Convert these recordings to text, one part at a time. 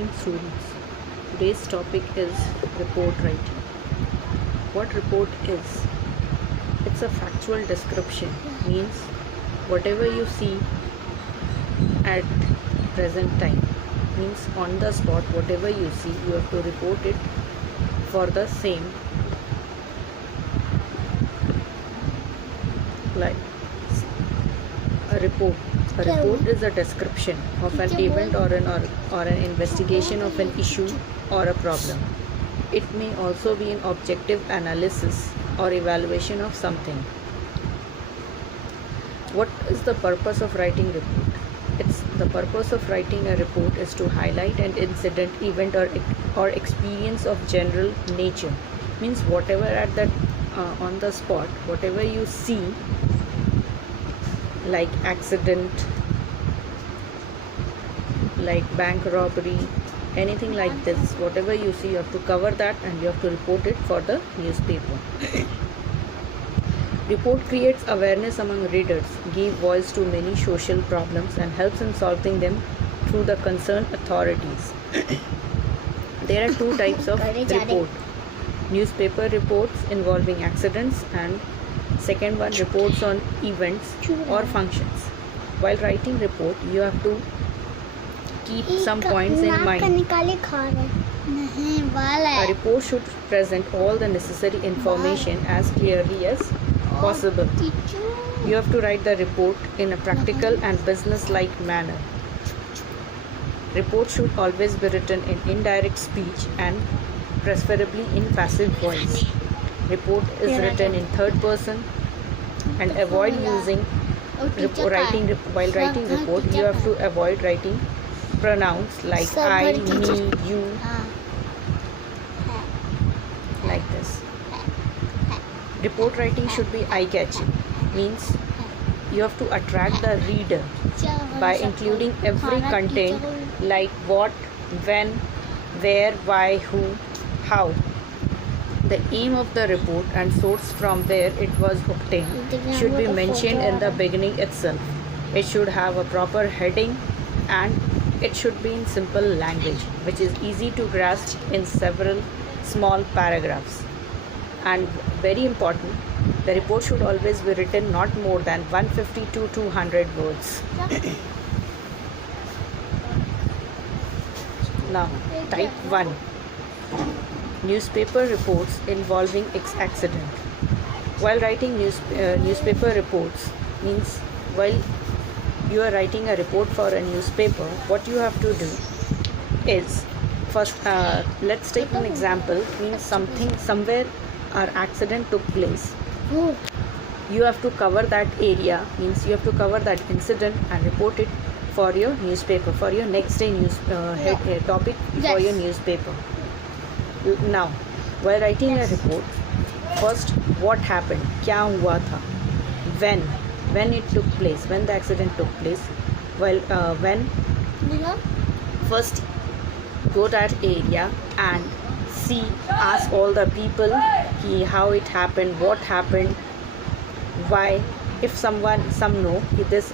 evening, students. Today's topic is report writing. What report is? It's a factual description, means whatever you see at present time, means on the spot, whatever you see, you have to report it for the same. Like a report. A report is a description of an event or an investigation of an issue or a problem. It may also be an objective analysis or evaluation of something. What is the purpose of writing report? It's the purpose of writing a report is to highlight an incident, event, or experience of general nature. Means whatever at that on the spot, whatever you see, like accident, like bank robbery, anything like this, whatever you see, you have to cover that and you have to report it for the newspaper. Report creates awareness among readers, gives voice to many social problems and helps in solving them through the concerned authorities. There are two types of report: newspaper reports involving accidents, and second one, reports on events or functions. While writing report, you have to keep some points in mind. A report should present all the necessary information as clearly as possible. You have to write the report in a practical and business-like manner. Report should always be written in indirect speech and preferably in passive voice. Report is written in third person, and avoid using while writing report, you have to avoid writing pronouns like I, me, you, like this. Report writing should be eye-catching, means you have to attract the reader by including every content like what, when, where, why, who, how. The aim of the report and source from where it was obtained should be mentioned in the beginning itself. It should have a proper heading and it should be in simple language, which is easy to grasp in several small paragraphs. And very important, the report should always be written not more than 150 to 200 words. Now, type 1. Newspaper reports involving accident. While writing newspaper reports, means while you are writing a report for a newspaper, what you have to do is first, let's take an example. Means somewhere an accident took place. You have to cover that area, means you have to cover that incident and report it for your newspaper, for your next day topic for your newspaper. Now, while writing a report, first what happened, क्या हुआ था, when it took place, when the accident took place. When first go that area and see, ask all the people how it happened, what happened, why. If some know this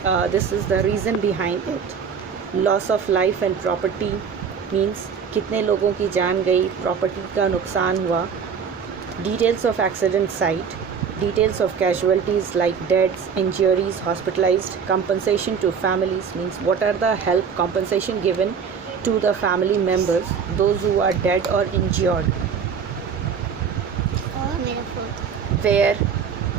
is the reason behind it. Loss of life and property, means कितने लोगों की जान गई, property का नुकसान हुआ. Details of accident site, details of casualties like deaths, injuries, hospitalized, compensation to families, means what are the help compensation given to the family members, those who are dead or injured. Where,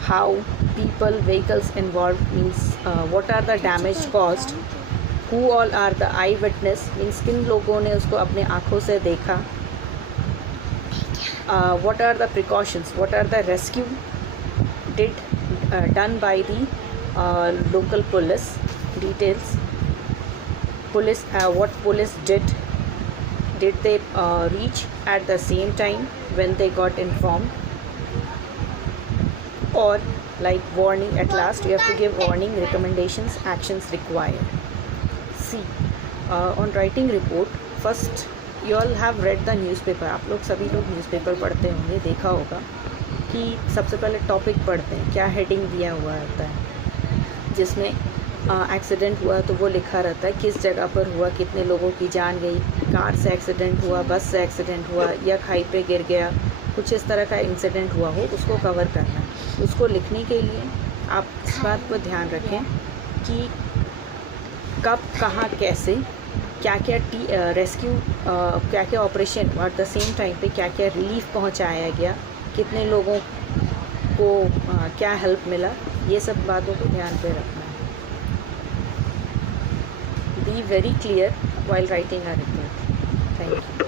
how, people, vehicles involved, means what are the damage caused. Who all are the eyewitness, means किन लोगों ने उसको अपने आँखों से देखा. What are the precautions, what are the rescue done by the local police. Details, police, what police did they reach at the same time when they got informed. Or like warning, at last you have to give warning, recommendations, actions required. See, on writing report, first you all have read the newspaper. आप लोग सभी लोग newspaper पढ़ते होंगे, देखा होगा कि सबसे पहले टॉपिक पढ़ते हैं, क्या हेडिंग दिया हुआ होता है, जिसमें एक्सीडेंट हुआ तो वो लिखा रहता है किस जगह पर हुआ, कितने लोगों की जान गई, कार से एक्सीडेंट हुआ, बस से एक्सीडेंट हुआ या खाई पे गिर गया, कुछ इस तरह का इंसिडेंट हुआ हो उसको कवर करना है। उसको लिखने के लिए आप इस बात पर ध्यान रखें कि कब, कहाँ, कैसे, क्या क्या रेस्क्यू, क्या क्या ऑपरेशन और द सेम टाइम पे क्या क्या रिलीफ पहुंचाया गया, कितने लोगों को क्या हेल्प मिला, ये सब बातों को ध्यान पे रखना है। Be very clear while writing a report. Thank you.